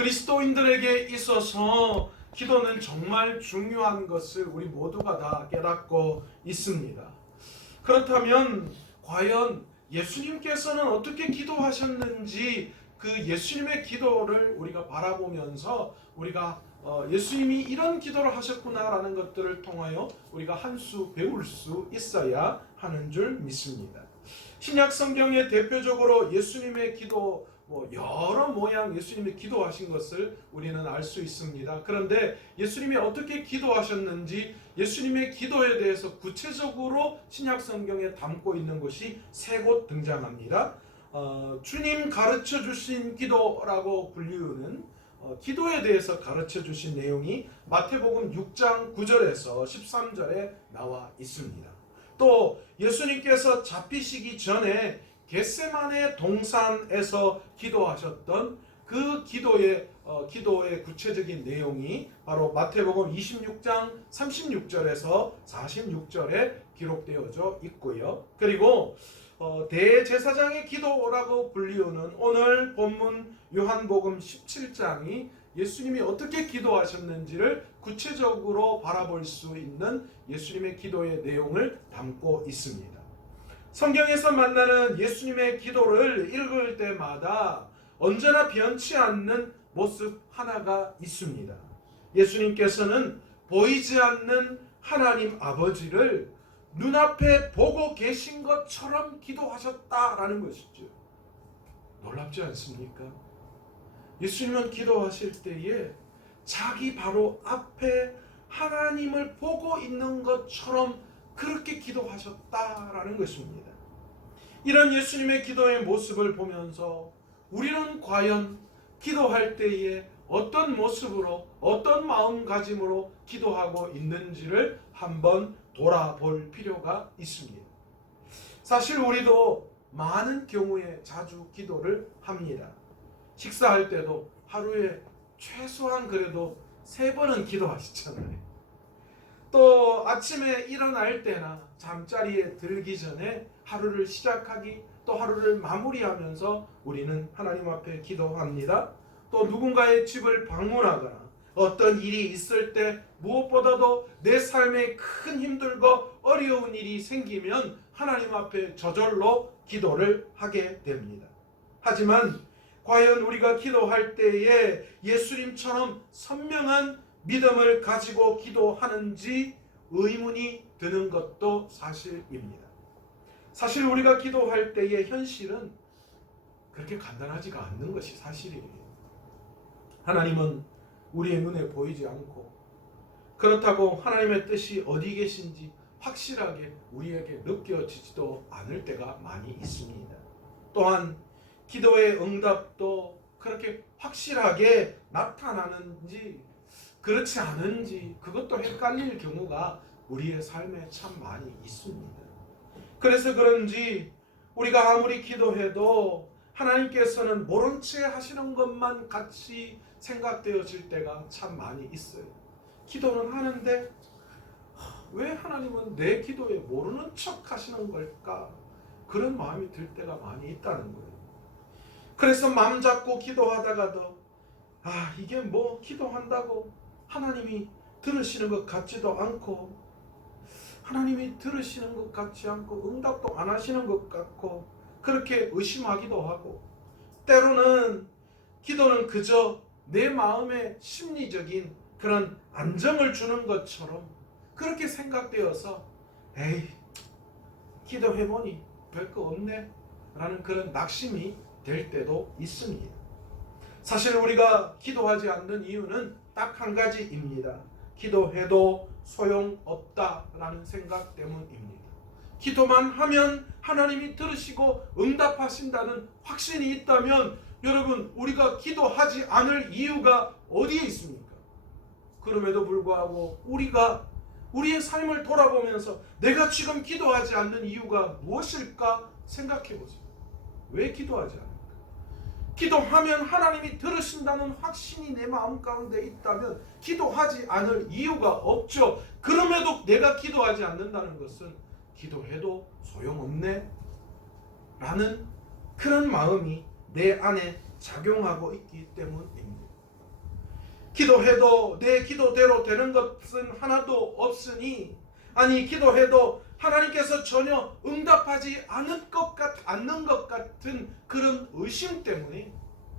그리스도인들에게 있어서 기도는 정말 중요한 것을 우리 모두가 다 깨닫고 있습니다. 그렇다면 과연 예수님께서는 어떻게 기도하셨는지 그 예수님의 기도를 우리가 바라보면서 우리가 예수님이 이런 기도를 하셨구나라는 것들을 통하여 우리가 한 수 배울 수 있어야 하는 줄 믿습니다. 신약 성경에 대표적으로 예수님의 기도 여러 모양 예수님이 기도하신 것을 우리는 알 수 있습니다. 그런데 예수님이 어떻게 기도하셨는지 예수님의 기도에 대해서 구체적으로 신약 성경에 담고 있는 곳이 세 곳 등장합니다. 주님 가르쳐 주신 기도라고 불리우는 기도에 대해서 가르쳐 주신 내용이 마태복음 6장 9절에서 13절에 나와 있습니다. 또 예수님께서 잡히시기 전에 겟세마네 동산에서 기도하셨던 그 기도의 구체적인 내용이 바로 마태복음 26장 36절에서 46절에 기록되어져 있고요. 그리고 대제사장의 기도라고 불리우는 오늘 본문 요한복음 17장이 예수님이 어떻게 기도하셨는지를 구체적으로 바라볼 수 있는 예수님의 기도의 내용을 담고 있습니다. 성경에서 만나는 예수님의 기도를 읽을 때마다 언제나 변치 않는 모습 하나가 있습니다. 예수님께서는 보이지 않는 하나님 아버지를 눈앞에 보고 계신 것처럼 기도하셨다라는 것이죠. 놀랍지 않습니까? 예수님은 기도하실 때에 자기 바로 앞에 하나님을 보고 있는 것처럼 그렇게 기도하셨다라는 것입니다. 이런 예수님의 기도의 모습을 보면서 우리는 과연 기도할 때에 어떤 모습으로 어떤 마음가짐으로 기도하고 있는지를 한번 돌아볼 필요가 있습니다. 사실 우리도 많은 경우에 자주 기도를 합니다. 식사할 때도 하루에 최소한 그래도 3번은 기도하시잖아요. 또 아침에 일어날 때나 잠자리에 들기 전에 하루를 시작하기 또 하루를 마무리하면서 우리는 하나님 앞에 기도합니다. 또 누군가의 집을 방문하거나 어떤 일이 있을 때 무엇보다도 내 삶에 큰 힘들고 어려운 일이 생기면 하나님 앞에 저절로 기도를 하게 됩니다. 하지만 과연 우리가 기도할 때에 예수님처럼 선명한 믿음을 가지고 기도하는지 의문이 드는 것도 사실입니다. 사실 우리가 기도할 때의 현실은 그렇게 간단하지가 않는 것이 사실이에요. 하나님은 우리의 눈에 보이지 않고 그렇다고 하나님의 뜻이 어디 계신지 확실하게 우리에게 느껴지지도 않을 때가 많이 있습니다. 또한 기도의 응답도 그렇게 확실하게 나타나는지 그렇지 않은지 그것도 헷갈릴 경우가 우리의 삶에 참 많이 있습니다. 그래서 그런지 우리가 아무리 기도해도 하나님께서는 모른 채 하시는 것만 같이 생각되어질 때가 참 많이 있어요. 기도는 하는데 왜 하나님은 내 기도에 모르는 척 하시는 걸까? 그런 마음이 들 때가 많이 있다는 거예요. 그래서 마음 잡고 기도하다가도 이게 뭐 기도한다고 하나님이 들으시는 것 같지도 않고 하나님이 들으시는 것 같지 않고 응답도 안 하시는 것 같고 그렇게 의심하기도 하고 때로는 기도는 그저 내 마음의 심리적인 그런 안정을 주는 것처럼 그렇게 생각되어서 기도해보니 별거 없네 라는 그런 낙심이 될 때도 있습니다. 사실 우리가 기도하지 않는 이유는 딱 한 가지입니다. 기도해도 소용없다라는 생각 때문입니다. 기도만 하면 하나님이 들으시고 응답하신다는 확신이 있다면 여러분 우리가 기도하지 않을 이유가 어디에 있습니까? 그럼에도 불구하고 우리가 우리의 삶을 돌아보면서 내가 지금 기도하지 않는 이유가 무엇일까 생각해 보세요. 왜 기도하지 않을까? 기도하면 하나님이 들으신다는 확신이 내 마음 가운데 있다면 기도하지 않을 이유가 없죠. 그럼에도 내가 기도하지 않는다는 것은 기도해도 소용없네 라는 그런 마음이 내 안에 작용하고 있기 때문입니다. 기도해도 내 기도대로 되는 것은 하나도 없으니, 아니 기도해도 하나님께서 전혀 응답하지 않는 것 같은 그런 의심 때문에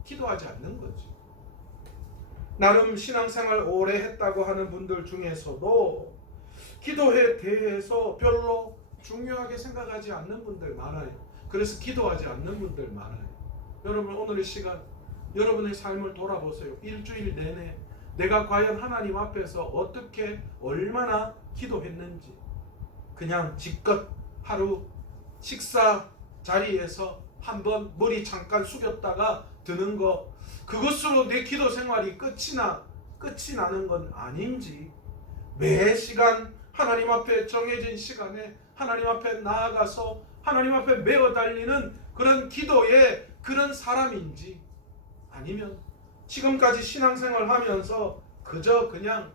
기도하지 않는 거지. 나름 신앙생활 오래 했다고 하는 분들 중에서도 기도에 대해서 별로 중요하게 생각하지 않는 분들 많아요. 그래서 기도하지 않는 분들 많아요. 여러분, 오늘 이 시간 여러분의 삶을 돌아보세요. 일주일 내내 내가 과연 하나님 앞에서 어떻게 얼마나 기도했는지. 그냥 지껏 하루 식사 자리에서 한번 머리 잠깐 숙였다가 드는 거, 그것으로 내 기도 생활이 끝이 나는 건 아닌지, 매 시간 하나님 앞에 정해진 시간에 하나님 앞에 나아가서 하나님 앞에 메어 달리는 그런 기도의 그런 사람인지, 아니면 지금까지 신앙생활 하면서 그저 그냥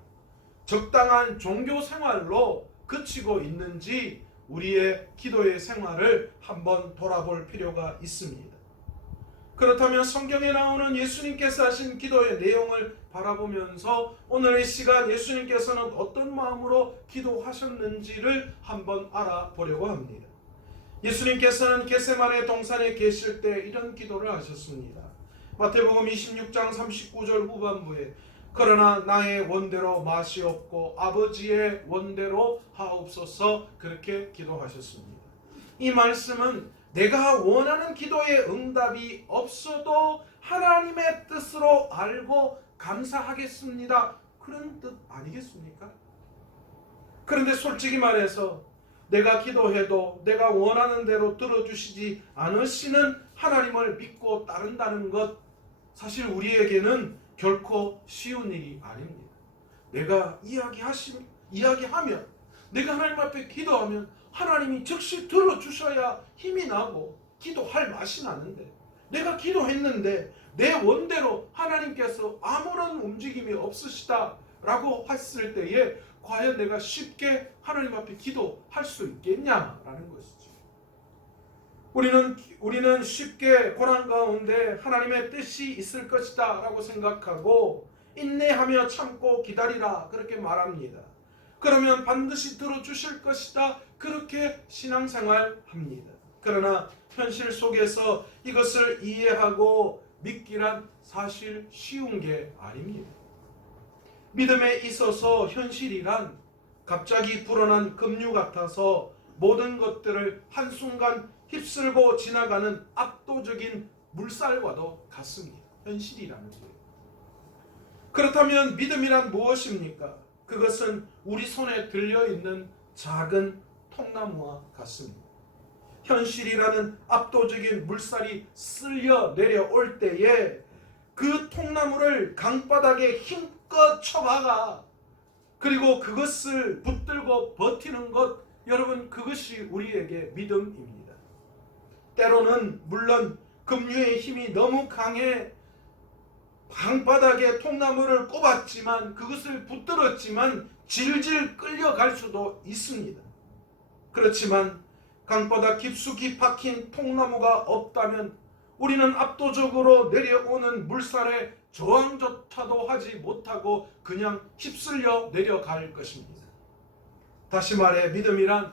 적당한 종교 생활로 그치고 있는지, 우리의 기도의 생활을 한번 돌아볼 필요가 있습니다. 그렇다면 성경에 나오는 예수님께서 하신 기도의 내용을 바라보면서 오늘 이 시간 예수님께서는 어떤 마음으로 기도하셨는지를 한번 알아보려고 합니다. 예수님께서는 겟세마네 동산에 계실 때 이런 기도를 하셨습니다. 마태복음 26장 39절 후반부에 그러나 나의 원대로 마시옵고 아버지의 원대로 하옵소서, 그렇게 기도하셨습니다. 이 말씀은 내가 원하는 기도의 응답이 없어도 하나님의 뜻으로 알고 감사하겠습니다, 그런 뜻 아니겠습니까? 그런데 솔직히 말해서 내가 기도해도 내가 원하는 대로 들어주시지 않으시는 하나님을 믿고 따른다는 것, 사실 우리에게는 결코 쉬운 일이 아닙니다. 내가 이야기하면, 내가 하나님 앞에 기도하면 하나님이 즉시 들어주셔야 힘이 나고 기도할 맛이 나는데, 내가 기도했는데 내 원대로 하나님께서 아무런 움직임이 없으시다라고 했을 때에 과연 내가 쉽게 하나님 앞에 기도할 수 있겠냐라는 것이죠. 우리는 쉽게 고난 가운데 하나님의 뜻이 있을 것이다 라고 생각하고 인내하며 참고 기다리라, 그렇게 말합니다. 그러면 반드시 들어주실 것이다, 그렇게 신앙생활 합니다. 그러나 현실 속에서 이것을 이해하고 믿기란 사실 쉬운 게 아닙니다. 믿음에 있어서 현실이란 갑자기 불어난 급류 같아서 모든 것들을 한순간 휩쓸고 지나가는 압도적인 물살과도 같습니다. 현실이라는 게. 그렇다면 믿음이란 무엇입니까? 그것은 우리 손에 들려있는 작은 통나무와 같습니다. 현실이라는 압도적인 물살이 쓸려 내려올 때에 그 통나무를 강바닥에 힘껏 쳐박아, 그리고 그것을 붙들고 버티는 것, 여러분, 그것이 우리에게 믿음입니다. 때로는 물론 급류의 힘이 너무 강해 강바닥에 통나무를 꼽았지만, 그것을 붙들었지만 질질 끌려갈 수도 있습니다. 그렇지만 강바닥 깊숙이 박힌 통나무가 없다면 우리는 압도적으로 내려오는 물살에 저항조차도 하지 못하고 그냥 휩쓸려 내려갈 것입니다. 다시 말해, 믿음이란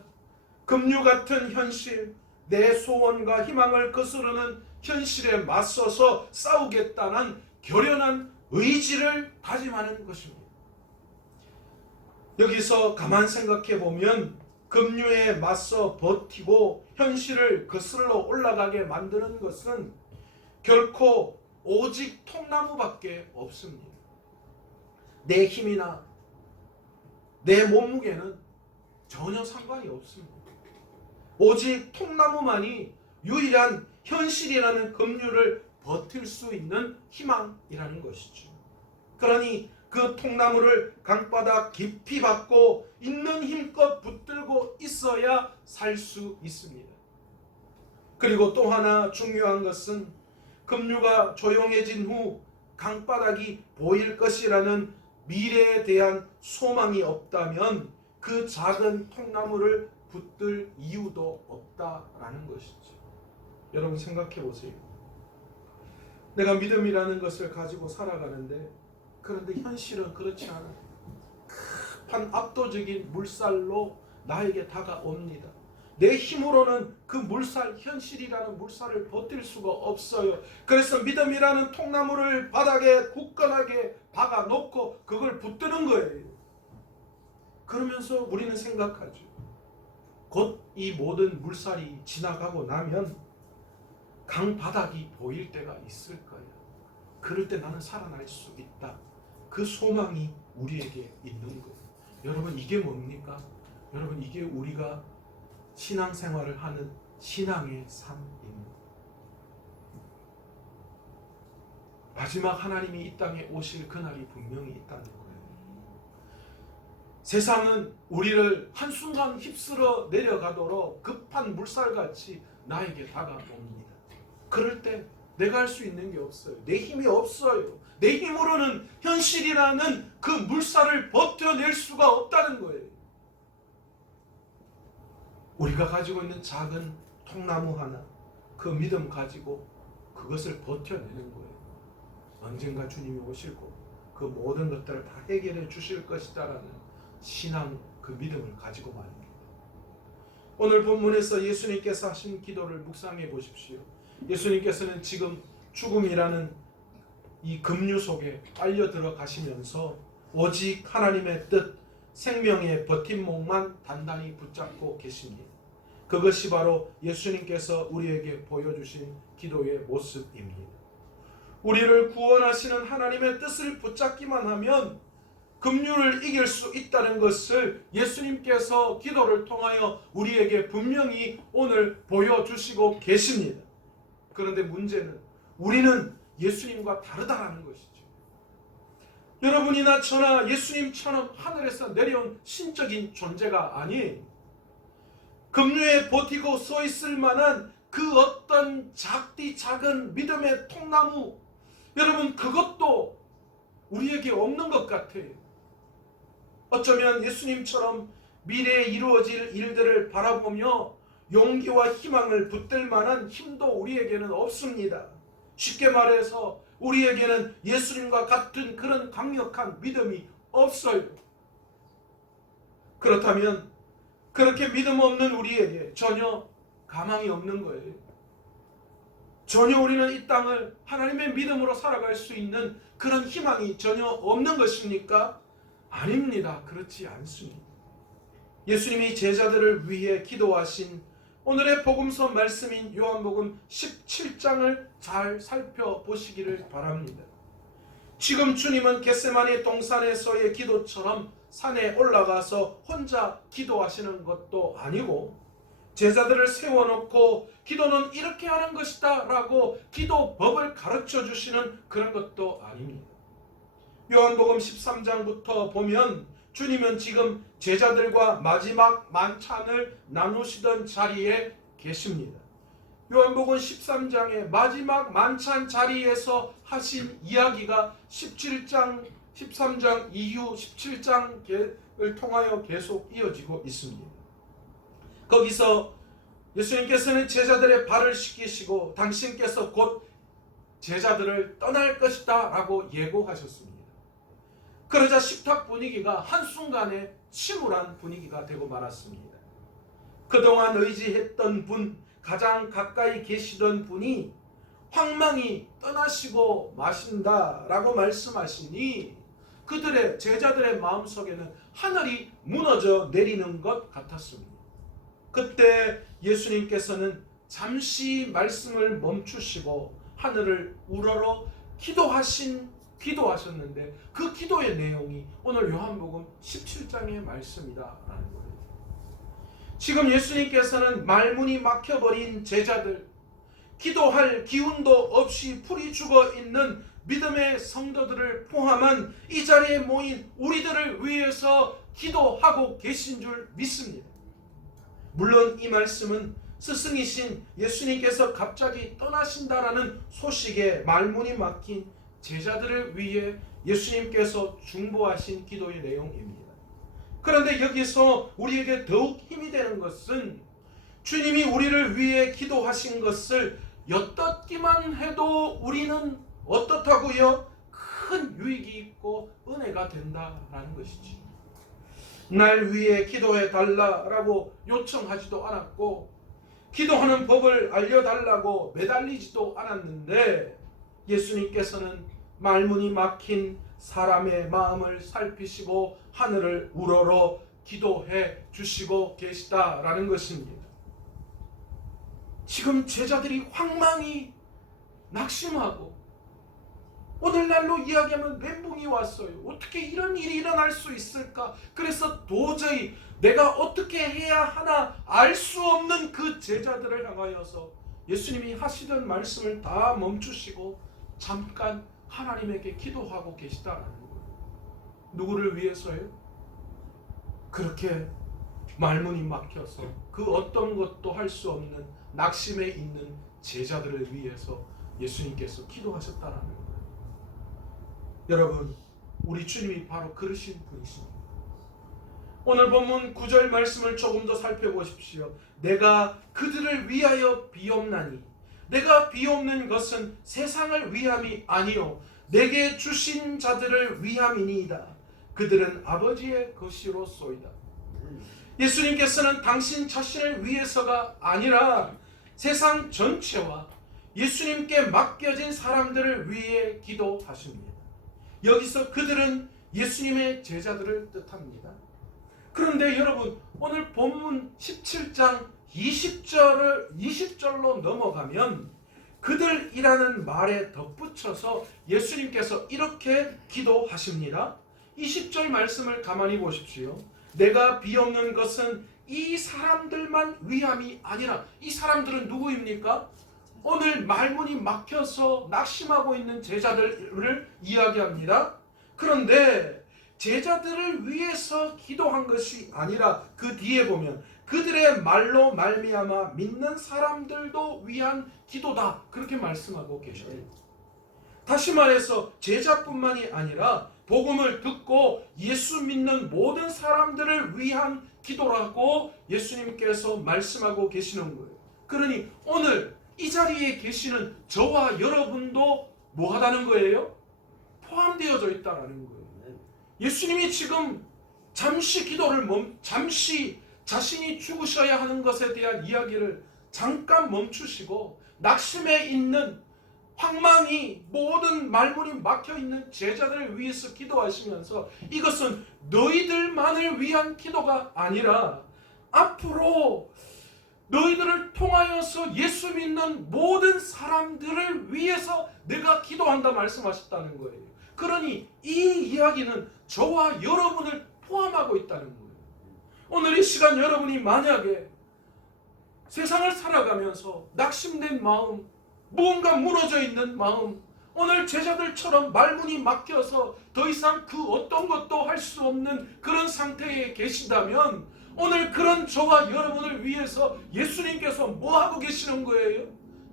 급류 같은 현실, 내 소원과 희망을 거스르는 현실에 맞서서 싸우겠다는 결연한 의지를 다짐하는 것입니다. 여기서 가만 생각해 보면 급류에 맞서 버티고 현실을 거슬러 올라가게 만드는 것은 결코 오직 통나무밖에 없습니다. 내 힘이나 내 몸무게는 전혀 상관이 없습니다. 오직 통나무만이 유일한 현실이라는 급류를 버틸 수 있는 희망이라는 것이죠. 그러니 그 통나무를 강바닥 깊이 박고 있는 힘껏 붙들고 있어야 살 수 있습니다. 그리고 또 하나 중요한 것은 급류가 조용해진 후 강바닥이 보일 것이라는 미래에 대한 소망이 없다면 그 작은 통나무를 붙들 이유도 없다라는 것이죠. 여러분 생각해 보세요. 내가 믿음이라는 것을 가지고 살아가는데 그런데 현실은 그렇지 않아요. 급한 압도적인 물살로 나에게 다가옵니다. 내 힘으로는 그 물살, 현실이라는 물살을 버틸 수가 없어요. 그래서 믿음이라는 통나무를 바닥에 굳건하게 박아놓고 그걸 붙드는 거예요. 그러면서 우리는 생각하죠. 곧 이 모든 물살이 지나가고 나면 강 바닥이 보일 때가 있을 거예요. 그럴 때 나는 살아날 수 있다. 그 소망이 우리에게 있는 거예요. 여러분, 이게 뭡니까? 여러분, 이게 우리가 신앙생활을 하는 신앙의 삶입니다. 마지막 하나님이 이 땅에 오실 그날이 분명히 있다는 거예요. 세상은 우리를 한순간 휩쓸어 내려가도록 급한 물살같이 나에게 다가옵니다. 그럴 때 내가 할 수 있는 게 없어요. 내 힘이 없어요. 내 힘으로는 현실이라는 그 물살을 버텨낼 수가 없다는 거예요. 우리가 가지고 있는 작은 통나무 하나, 그 믿음 가지고 그것을 버텨내는 거예요. 언젠가 주님이 오시고 그 모든 것들을 다 해결해 주실 것이다라는 신앙, 그 믿음을 가지고 말입니다. 오늘 본문에서 예수님께서 하신 기도를 묵상해 보십시오. 예수님께서는 지금 죽음이라는 이 급류 속에 빨려 들어가시면서 오직 하나님의 뜻, 생명의 버팀목만 단단히 붙잡고 계십니다. 그것이 바로 예수님께서 우리에게 보여주신 기도의 모습입니다. 우리를 구원하시는 하나님의 뜻을 붙잡기만 하면 급류를 이길 수 있다는 것을 예수님께서 기도를 통하여 우리에게 분명히 오늘 보여주시고 계십니다. 그런데 문제는 우리는 예수님과 다르다라는 것이죠. 여러분이나 저나 예수님처럼 하늘에서 내려온 신적인 존재가 아니에요. 급류에 버티고 서 있을 만한 그 어떤 작은 믿음의 통나무, 여러분, 그것도 우리에게 없는 것 같아요. 어쩌면 예수님처럼 미래에 이루어질 일들을 바라보며 용기와 희망을 붙들 만한 힘도 우리에게는 없습니다. 쉽게 말해서 우리에게는 예수님과 같은 그런 강력한 믿음이 없어요. 그렇다면 그렇게 믿음 없는 우리에게 전혀 가망이 없는 거예요. 전혀 우리는 이 땅을 하나님의 믿음으로 살아갈 수 있는 그런 희망이 전혀 없는 것입니까? 아닙니다. 그렇지 않습니다. 예수님이 제자들을 위해 기도하신 오늘의 복음서 말씀인 요한복음 17장을 잘 살펴보시기를 바랍니다. 지금 주님은 겟세마네 동산에서의 기도처럼 산에 올라가서 혼자 기도하시는 것도 아니고 제자들을 세워놓고 기도는 이렇게 하는 것이다 라고 기도법을 가르쳐 주시는 그런 것도 아닙니다. 요한복음 13장부터 보면 주님은 지금 제자들과 마지막 만찬을 나누시던 자리에 계십니다. 요한복음 13장의 마지막 만찬 자리에서 하신 이야기가 13장 이후 17장을 통하여 계속 이어지고 있습니다. 거기서 예수님께서는 제자들의 발을 씻기시고 당신께서 곧 제자들을 떠날 것이다 라고 예고하셨습니다. 그러자 식탁 분위기가 한순간에 침울한 분위기가 되고 말았습니다. 그동안 의지했던 분, 가장 가까이 계시던 분이 황망히 떠나시고 마신다라고 말씀하시니 그들의 제자들의 마음속에는 하늘이 무너져 내리는 것 같았습니다. 그때 예수님께서는 잠시 말씀을 멈추시고 하늘을 우러러 기도하셨는데 그 기도의 내용이 오늘 요한복음 17장의 말씀이다라는 거예요. 지금 예수님께서는 말문이 막혀버린 제자들, 기도할 기운도 없이 풀이 죽어있는 믿음의 성도들을 포함한 이 자리에 모인 우리들을 위해서 기도하고 계신 줄 믿습니다. 물론 이 말씀은 스승이신 예수님께서 갑자기 떠나신다라는 소식에 말문이 막힌 제자들을 위해 예수님께서 중보하신 기도의 내용입니다. 그런데 여기서 우리에게 더욱 힘이 되는 것은 주님이 우리를 위해 기도하신 것을 엿듣기만 해도 우리는 어떻다고요? 큰 유익이 있고 은혜가 된다라는 것이지. 날 위해 기도해 달라라고 요청하지도 않았고 기도하는 법을 알려달라고 매달리지도 않았는데 예수님께서는 말문이 막힌 사람의 마음을 살피시고 하늘을 우러러 기도해 주시고 계시다라는 것입니다. 지금 제자들이 황망히 낙심하고 오늘날로 이야기하면 멘붕이 왔어요. 어떻게 이런 일이 일어날 수 있을까? 그래서 도저히 내가 어떻게 해야 하나 알 수 없는 그 제자들을 향하여서 예수님이 하시던 말씀을 다 멈추시고 잠깐 하나님에게 기도하고 계시다라는 거예요. 누구를 위해서요? 그렇게 말문이 막혀서 그 어떤 것도 할 수 없는 낙심에 있는 제자들을 위해서 예수님께서 기도하셨다라는 거예요. 여러분, 우리 주님이 바로 그러신 분이십니다. 오늘 본문 9절 말씀을 조금 더 살펴보십시오. 내가 그들을 위하여 비옵나니 내가 비옵는 것은 세상을 위함이 아니요 내게 주신 자들을 위함이니이다. 그들은 아버지의 것이로소이다. 예수님께서는 당신 자신을 위해서가 아니라 세상 전체와 예수님께 맡겨진 사람들을 위해 기도하십니다. 여기서 그들은 예수님의 제자들을 뜻합니다. 그런데 여러분, 오늘 본문 17장 20절로 넘어가면 그들이라는 말에 덧붙여서 예수님께서 이렇게 기도하십니다. 20절 말씀을 가만히 보십시오. 내가 비옵는 것은 이 사람들만 위함이 아니라, 이 사람들은 누구입니까? 오늘 말문이 막혀서 낙심하고 있는 제자들을 이야기합니다. 그런데 제자들을 위해서 기도한 것이 아니라 그 뒤에 보면 그들의 말로 말미암아 믿는 사람들도 위한 기도다, 그렇게 말씀하고 계셔요. 다시 말해서 제자뿐만이 아니라 복음을 듣고 예수 믿는 모든 사람들을 위한 기도라고 예수님께서 말씀하고 계시는 거예요. 그러니 오늘 이 자리에 계시는 저와 여러분도 뭐하다는 거예요? 포함되어져 있다는 거예요. 예수님이 지금 잠시 기도를 잠시 자신이 죽으셔야 하는 것에 대한 이야기를 잠깐 멈추시고 낙심에 있는 황망히 모든 말문이 막혀있는 제자들을 위해서 기도하시면서 이것은 너희들만을 위한 기도가 아니라 앞으로 너희들을 통하여서 예수 믿는 모든 사람들을 위해서 내가 기도한다 말씀하셨다는 거예요. 그러니 이 이야기는 저와 여러분을 포함하고 있다는 거예요. 오늘 이 시간 여러분이 만약에 세상을 살아가면서 낙심된 마음, 무언가 무너져 있는 마음, 오늘 제자들처럼 말문이 막혀서 더 이상 그 어떤 것도 할 수 없는 그런 상태에 계시다면 오늘 그런 저와 여러분을 위해서 예수님께서 뭐 하고 계시는 거예요?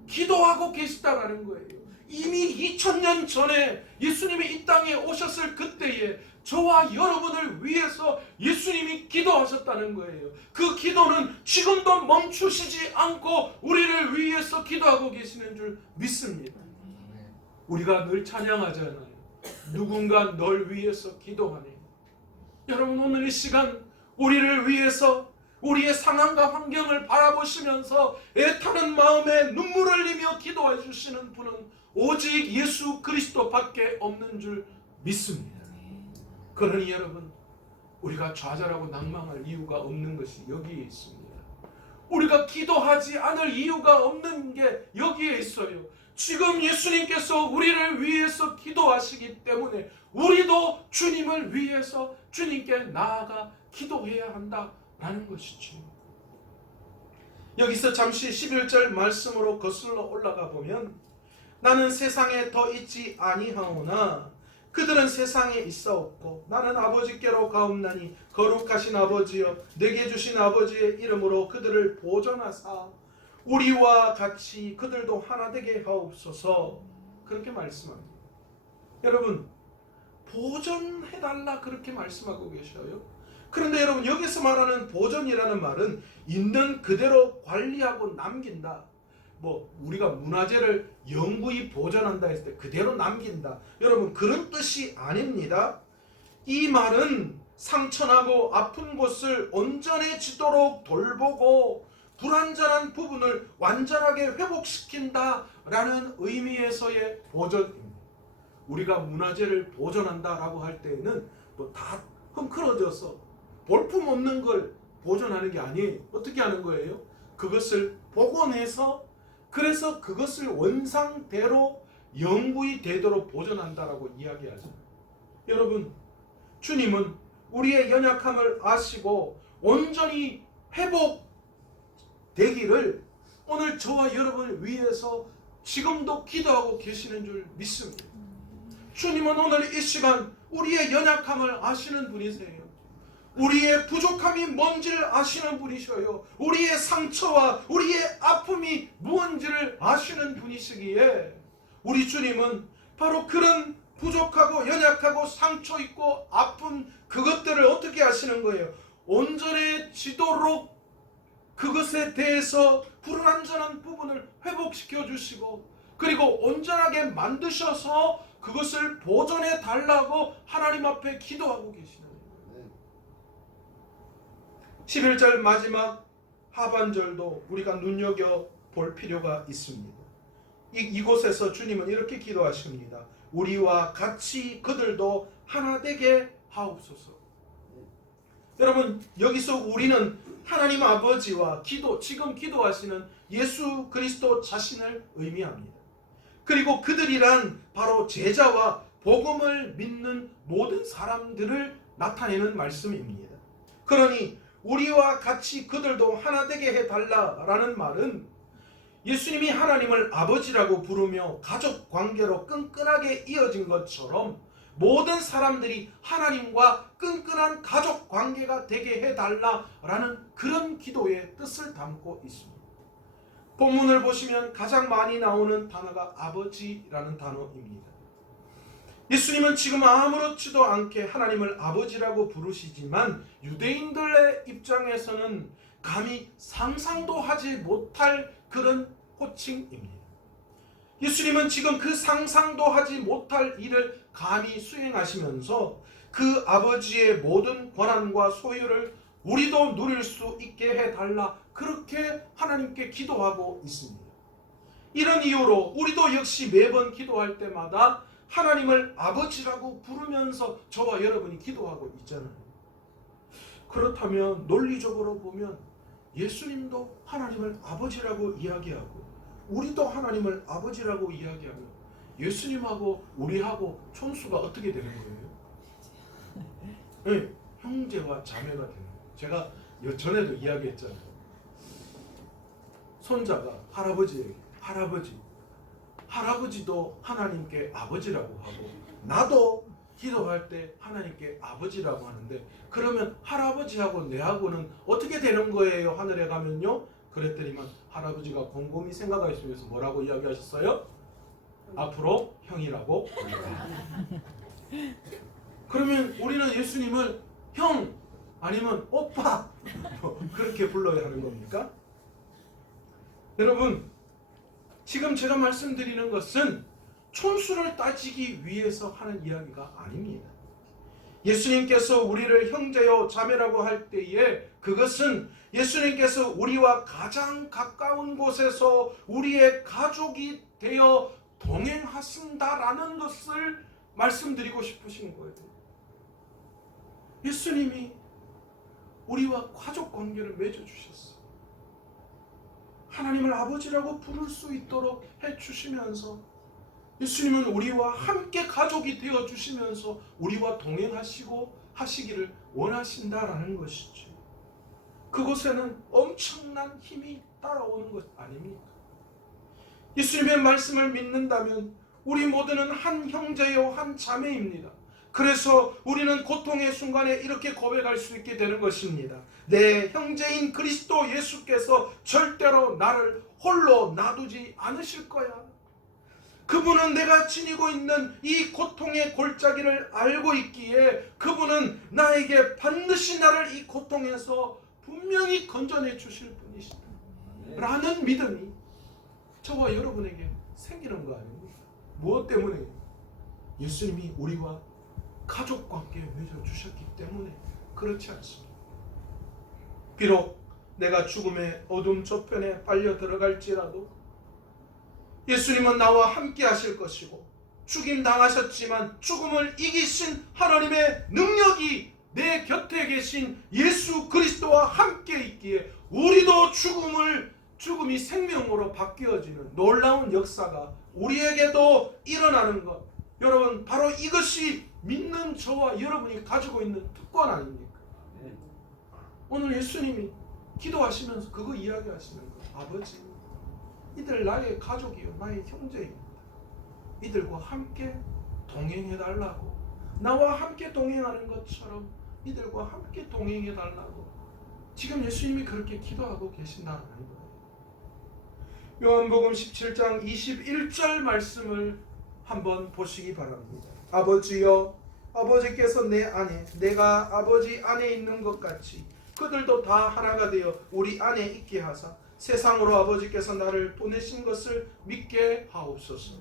기도하고 계시다라는 거예요. 이미 2000년 전에 예수님이 이 땅에 오셨을 그때에 저와 여러분을 위해서 예수님이 기도하셨다는 거예요. 그 기도는 지금도 멈추시지 않고 우리를 위해서 기도하고 계시는 줄 믿습니다. 우리가 늘 찬양하잖아요. 누군가 널 위해서 기도하네. 여러분, 오늘 이 시간 우리를 위해서 우리의 상황과 환경을 바라보시면서 애타는 마음에 눈물을 흘리며 기도해 주시는 분은 오직 예수 그리스도밖에 없는 줄 믿습니다. 그러니 여러분, 우리가 좌절하고 낭망할 이유가 없는 것이 여기에 있습니다. 우리가 기도하지 않을 이유가 없는 게 여기에 있어요. 지금 예수님께서 우리를 위해서 기도하시기 때문에 우리도 주님을 위해서 주님께 나아가 기도해야 한다라는 것이죠. 여기서 잠시 11절 말씀으로 거슬러 올라가 보면 나는 세상에 더 있지 아니하오나 그들은 세상에 있사옵고 나는 아버지께로 가옵나니 거룩하신 아버지여 내게 주신 아버지의 이름으로 그들을 보존하사 우리와 같이 그들도 하나 되게 하옵소서, 그렇게 말씀합니다. 여러분, 보존해달라 그렇게 말씀하고 계셔요. 그런데 여러분, 여기서 말하는 보존이라는 말은 있는 그대로 관리하고 남긴다, 뭐 우리가 문화재를 영구히 보존한다 했을 때 그대로 남긴다. 여러분 그런 뜻이 아닙니다. 이 말은 상처나고 아픈 곳을 온전해지도록 돌보고 불완전한 부분을 완전하게 회복시킨다라는 의미에서의 보존입니다. 우리가 문화재를 보존한다라고 할 때에는 뭐 다 헝클어져서 볼품없는 걸 보존하는 게 아니에요. 어떻게 하는 거예요? 그것을 복원해서 그래서 그것을 원상대로 영구히 되도록 보존한다라고 이야기하죠. 여러분 주님은 우리의 연약함을 아시고 온전히 회복되기를 오늘 저와 여러분을 위해서 지금도 기도하고 계시는 줄 믿습니다. 주님은 오늘 이 시간 우리의 연약함을 아시는 분이세요. 우리의 부족함이 뭔지를 아시는 분이셔요. 우리의 상처와 우리의 아픔이 무언지를 아시는 분이시기에 우리 주님은 바로 그런 부족하고 연약하고 상처 있고 아픈 그것들을 어떻게 하시는 거예요? 온전해지도록 그것에 대해서 불완전한 부분을 회복시켜 주시고 그리고 온전하게 만드셔서 그것을 보존해 달라고 하나님 앞에 기도하고 계시는 거예요. 11절 마지막 하반절도 우리가 눈여겨볼 필요가 있습니다. 이곳에서 주님은 이렇게 기도하십니다. 우리와 같이 그들도 하나 되게 하옵소서. 여러분 여기서 우리는 하나님 아버지와 지금 기도하시는 예수 그리스도 자신을 의미합니다. 그리고 그들이란 바로 제자와 복음을 믿는 모든 사람들을 나타내는 말씀입니다. 그러니 우리와 같이 그들도 하나 되게 해달라라는 말은 예수님이 하나님을 아버지라고 부르며 가족 관계로 끈끈하게 이어진 것처럼 모든 사람들이 하나님과 끈끈한 가족 관계가 되게 해달라라는 그런 기도의 뜻을 담고 있습니다. 본문을 보시면 가장 많이 나오는 단어가 아버지라는 단어입니다. 예수님은 지금 아무렇지도 않게 하나님을 아버지라고 부르시지만 유대인들의 입장에서는 감히 상상도 하지 못할 그런 호칭입니다. 예수님은 지금 그 상상도 하지 못할 일을 감히 수행하시면서 그 아버지의 모든 권한과 소유를 우리도 누릴 수 있게 해달라 그렇게 하나님께 기도하고 있습니다. 이런 이유로 우리도 역시 매번 기도할 때마다 하나님을 아버지라고 부르면서 저와 여러분이 기도하고 있잖아요. 그렇다면 논리적으로 보면 예수님도 하나님을 아버지라고 이야기하고 우리도 하나님을 아버지라고 이야기하면 예수님하고 우리하고 촌수가 어떻게 되는 거예요? 네, 형제와 자매가 되는 거예요. 제가 전에도 이야기했잖아요. 손자가 할아버지에게 할아버지도 하나님께 아버지라고 하고 나도 기도할 때 하나님께 아버지라고 하는데 그러면 할아버지하고 내하고는 어떻게 되는 거예요? 하늘에 가면요. 그랬더니만 할아버지가 곰곰이 생각하시면서 뭐라고 이야기하셨어요? 앞으로 형이라고 부르라. 그러면 우리는 예수님을 형 아니면 오빠 그렇게 불러야 하는 겁니까? 여러분 지금 제가 말씀드리는 것은 촌수를 따지기 위해서 하는 이야기가 아닙니다. 예수님께서 우리를 형제요 자매라고 할 때에 그것은 예수님께서 우리와 가장 가까운 곳에서 우리의 가족이 되어 동행하신다라는 것을 말씀드리고 싶으신 거예요. 예수님이 우리와 가족 관계를 맺어주셨어요. 하나님을 아버지라고 부를 수 있도록 해주시면서 예수님은 우리와 함께 가족이 되어주시면서 우리와 동행하시고 하시기를 원하신다라는 것이죠. 그곳에는 엄청난 힘이 따라오는 것 아닙니까? 예수님의 말씀을 믿는다면 우리 모두는 한 형제요 한 자매입니다. 그래서 우리는 고통의 순간에 이렇게 고백할 수 있게 되는 것입니다. 내 형제인 그리스도 예수께서 절대로 나를 홀로 놔두지 않으실 거야. 그분은 내가 지니고 있는 이 고통의 골짜기를 알고 있기에 그분은 나에게 반드시 나를 이 고통에서 분명히 건져내 주실 분이시다 라는 믿음이 저와 여러분에게 생기는 거 아닙니까? 무엇 때문에? 예수님이 우리와 가족 관계 맺어주셨기 때문에 그렇지 않습니다. 비록 내가 죽음의 어둠 저편에 빨려 들어갈지라도 예수님은 나와 함께 하실 것이고, 죽임 당하셨지만 죽음을 이기신 하나님의 능력이 내 곁에 계신 예수 그리스도와 함께 있기에 우리도 죽음이 생명으로 바뀌어지는 놀라운 역사가 우리에게도 일어나는 것, 여러분, 바로 이것이 믿는 저와 여러분이 가지고 있는 특권 아닙니까? 오늘 예수님이 기도하시면서 그거 이야기하시는 거, 아버지, 이들 나의 가족이요, 나의 형제입니다. 이들과 함께 동행해달라고, 나와 함께 동행하는 것처럼 이들과 함께 동행해달라고 지금 예수님이 그렇게 기도하고 계신다는 거예요. 요한복음 17장 21절 말씀을 한번 보시기 바랍니다. 아버지여, 아버지께서 내 안에, 내가 아버지 안에 있는 것 같이 그들도 다 하나가 되어 우리 안에 있게 하사 세상으로 아버지께서 나를 보내신 것을 믿게 하옵소서.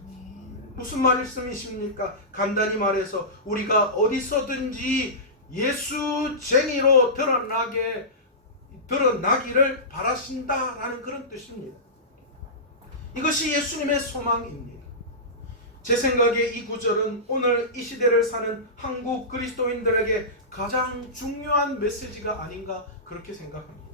무슨 말씀이십니까? 간단히 말해서 우리가 어디서든지 예수쟁이로 드러나기를 바라신다라는 그런 뜻입니다. 이것이 예수님의 소망입니다. 제 생각에 이 구절은 오늘 이 시대를 사는 한국 그리스도인들에게 가장 중요한 메시지가 아닌가 그렇게 생각합니다.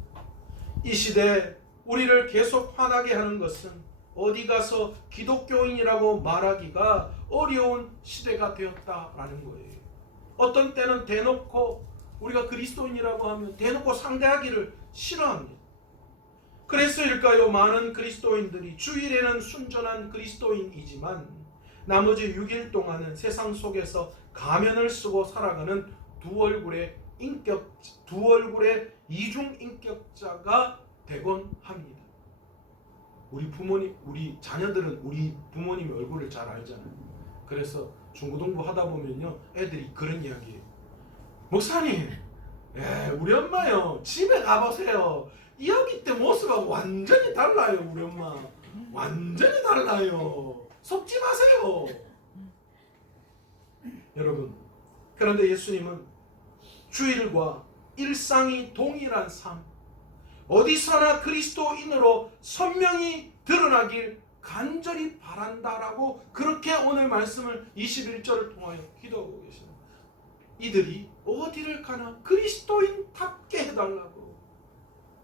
이 시대에 우리를 계속 화나게 하는 것은 어디 가서 기독교인이라고 말하기가 어려운 시대가 되었다라는 거예요. 어떤 때는 대놓고 우리가 그리스도인이라고 하면 대놓고 상대하기를 싫어합니다. 그래서일까요? 많은 그리스도인들이 주일에는 순전한 그리스도인이지만 나머지 6일 동안은 세상 속에서 가면을 쓰고 살아가는 두 얼굴의 이중인격자가 되곤 합니다. 우리 자녀들은 우리 부모님의 얼굴을 잘 알잖아요. 그래서 중고등부 하다 보면요, 애들이 그런 이야기해요. 목사님, 우리 엄마요, 집에 가보세요. 여기 때 모습하고 완전히 달라요. 우리 엄마 완전히 달라요. 속지 마세요. 여러분, 그런데 예수님은 주일과 일상이 동일한 삶, 어디서나 그리스도인으로 선명히 드러나길 간절히 바란다라고 그렇게 오늘 말씀을 21절을 통하여 기도하고 계십니다. 이들이 어디를 가나 그리스도인답게 해달라고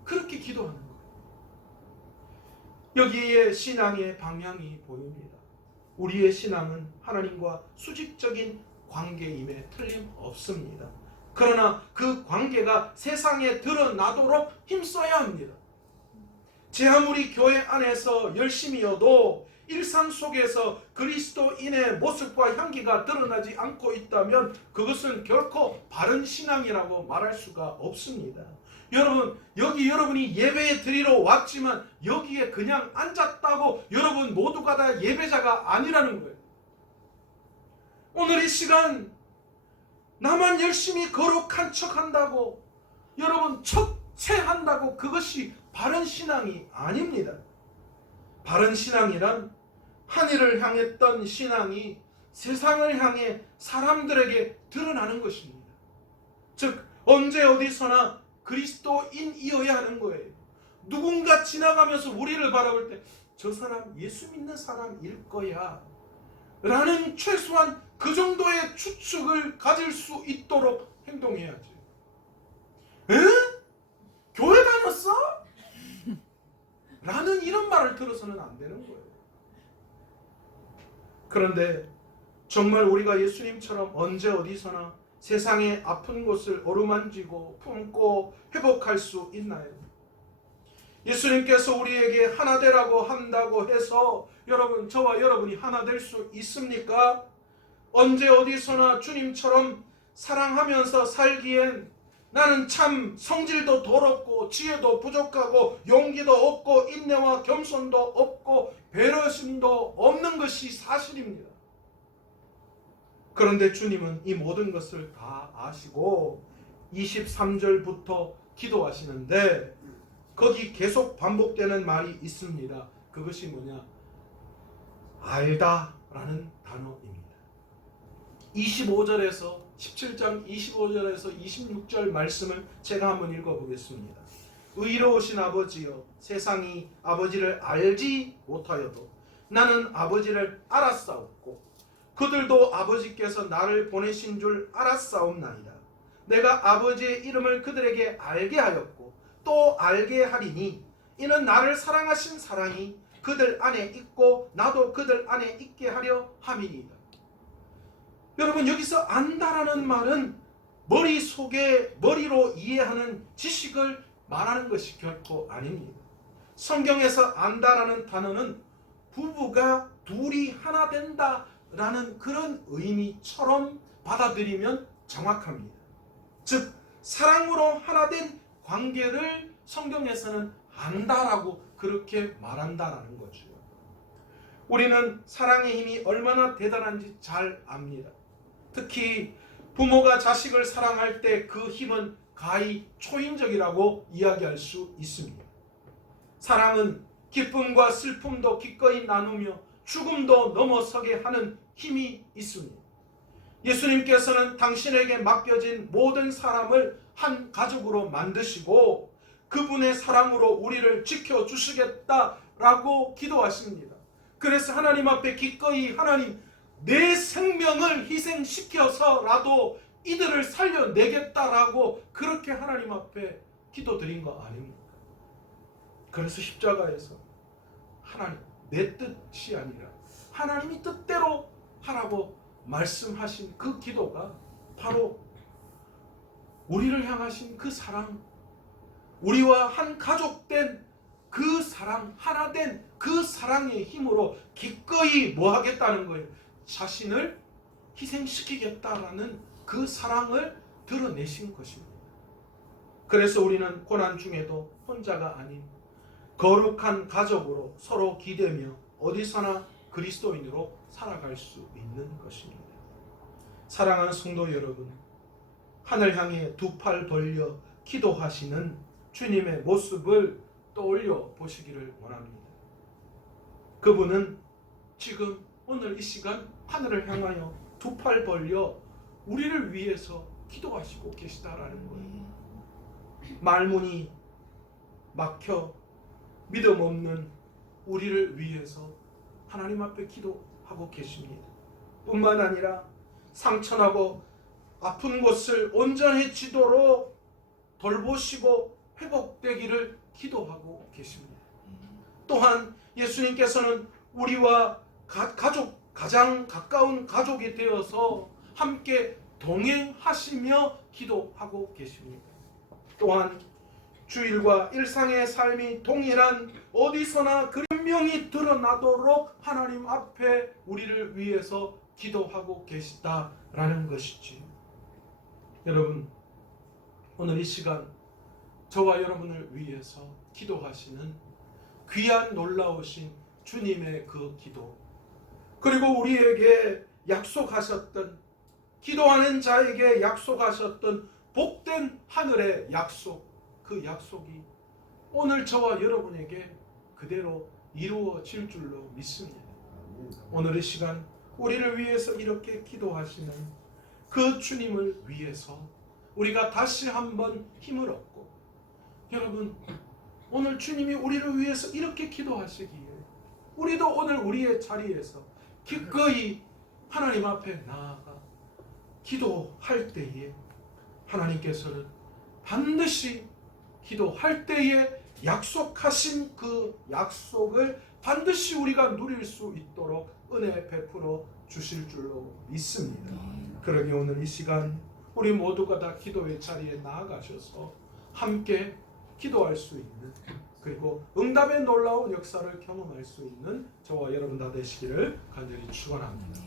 그렇게 기도하는 거예요. 여기에 신앙의 방향이 보입니다. 우리의 신앙은 하나님과 수직적인 관계임에 틀림없습니다. 그러나 그 관계가 세상에 드러나도록 힘써야 합니다. 제 아무리 교회 안에서 열심히여도 일상 속에서 그리스도인의 모습과 향기가 드러나지 않고 있다면 그것은 결코 바른 신앙이라고 말할 수가 없습니다. 여러분, 여기 여러분이 예배 드리러 왔지만 여기에 그냥 앉았다고 여러분 모두가 다 예배자가 아니라는 거예요. 오늘 이 시간 나만 열심히 거룩한 척한다고, 여러분 척체한다고 그것이 바른 신앙이 아닙니다. 바른 신앙이란 하늘을 향했던 신앙이 세상을 향해 사람들에게 드러나는 것입니다. 즉 언제 어디서나 그리스도인이어야 하는 거예요. 누군가 지나가면서 우리를 바라볼 때 저 사람 예수 믿는 사람일 거야 라는 최소한 그 정도의 추측을 가질 수 있도록 행동해야지. 에? 교회 다녔어? 라는 이런 말을 들어서는 안 되는 거예요. 그런데 정말 우리가 예수님처럼 언제 어디서나 세상의 아픈 곳을 어루만지고 품고 회복할 수 있나요? 예수님께서 우리에게 하나 되라고 한다고 해서 여러분, 저와 여러분이 하나 될 수 있습니까? 언제 어디서나 주님처럼 사랑하면서 살기엔 나는 참 성질도 더럽고 지혜도 부족하고 용기도 없고 인내와 겸손도 없고 배려심도 없는 것이 사실입니다. 그런데 주님은 이 모든 것을 다 아시고 23절부터 기도하시는데 거기 계속 반복되는 말이 있습니다. 그것이 뭐냐? 알다 라는 단어입니다. 25절에서 17장 25절에서 26절 말씀을 제가 한번 읽어보겠습니다. 의로우신 아버지여, 세상이 아버지를 알지 못하여도 나는 아버지를 알았사옵고 그들도 아버지께서 나를 보내신 줄 알았사옵나이다. 내가 아버지의 이름을 그들에게 알게 하였고 또 알게 하리니 이는 나를 사랑하신 사랑이 그들 안에 있고 나도 그들 안에 있게 하려 함이니이다. 여러분, 여기서 안다라는 말은 머리로 이해하는 지식을 말하는 것이 결코 아닙니다. 성경에서 안다라는 단어는 부부가 둘이 하나 된다라는 그런 의미처럼 받아들이면 정확합니다. 즉 사랑으로 하나 된 관계를 성경에서는 안다라고 그렇게 말한다라는 거죠. 우리는 사랑의 힘이 얼마나 대단한지 잘 압니다. 특히 부모가 자식을 사랑할 때 그 힘은 가히 초인적이라고 이야기할 수 있습니다. 사랑은 기쁨과 슬픔도 기꺼이 나누며 죽음도 넘어서게 하는 힘이 있습니다. 예수님께서는 당신에게 맡겨진 모든 사람을 한 가족으로 만드시고 그분의 사랑으로 우리를 지켜주시겠다라고 기도하십니다. 그래서 하나님 앞에 기꺼이 하나님 내 생명을 희생시켜서라도 이들을 살려내겠다라고 그렇게 하나님 앞에 기도드린 거 아닙니까? 그래서 십자가에서 하나님 내 뜻이 아니라 하나님이 뜻대로 하라고 말씀하신 그 기도가 바로 우리를 향하신 그 사랑, 우리와 한 가족된 그 사랑, 하나 된 그 사랑의 힘으로 기꺼이 뭐 하겠다는 거예요? 자신을 희생시키겠다라는 그 사랑을 드러내신 것입니다. 그래서 우리는 고난 중에도 혼자가 아닌 거룩한 가족으로 서로 기대며 어디서나 그리스도인으로 살아갈 수 있는 것입니다. 사랑하는 성도 여러분, 하늘 향해 두 팔 벌려 기도하시는 주님의 모습을 떠올려 보시기를 원합니다. 그분은 지금 오늘 이 시간 하늘을 향하여 두 팔 벌려 우리를 위해서 기도하시고 계시다라는 거예요. 말문이 막혀 믿음 없는 우리를 위해서 하나님 앞에 기도하고 계십니다. 뿐만 아니라 상처나고 아픈 곳을 온전해지도록 돌보시고 회복되기를 기도하고 계십니다. 또한 예수님께서는 우리와 가장 가까운 가족이 되어서 함께 동행하시며 기도하고 계십니다. 또한 주일과 일상의 삶이 동일한 어디서나 그 명이 드러나도록 하나님 앞에 우리를 위해서 기도하고 계시다라는 것이지. 여러분, 오늘 이 시간 저와 여러분을 위해서 기도하시는 귀한 놀라우신 주님의 그 기도, 그리고 우리에게 약속하셨던, 기도하는 자에게 약속하셨던 복된 하늘의 약속, 그 약속이 오늘 저와 여러분에게 그대로 이루어질 줄로 믿습니다. 오늘 이 시간 우리를 위해서 이렇게 기도하시는 그 주님을 위해서 우리가 다시 한번 힘을 얻고, 여러분, 오늘 주님이 우리를 위해서 이렇게 기도하시기에 우리도 오늘 우리의 자리에서 기꺼이 하나님 앞에 나아가 기도할 때에 하나님께서는 반드시 기도할 때에 약속하신 그 약속을 반드시 우리가 누릴 수 있도록 은혜 베풀어 주실 줄로 믿습니다. 그러니 오늘 이 시간 우리 모두가 다 기도의 자리에 나아가셔서 함께 기도할 수 있는, 그리고 응답의 놀라운 역사를 경험할 수 있는 저와 여러분 다 되시기를 간절히 축원합니다.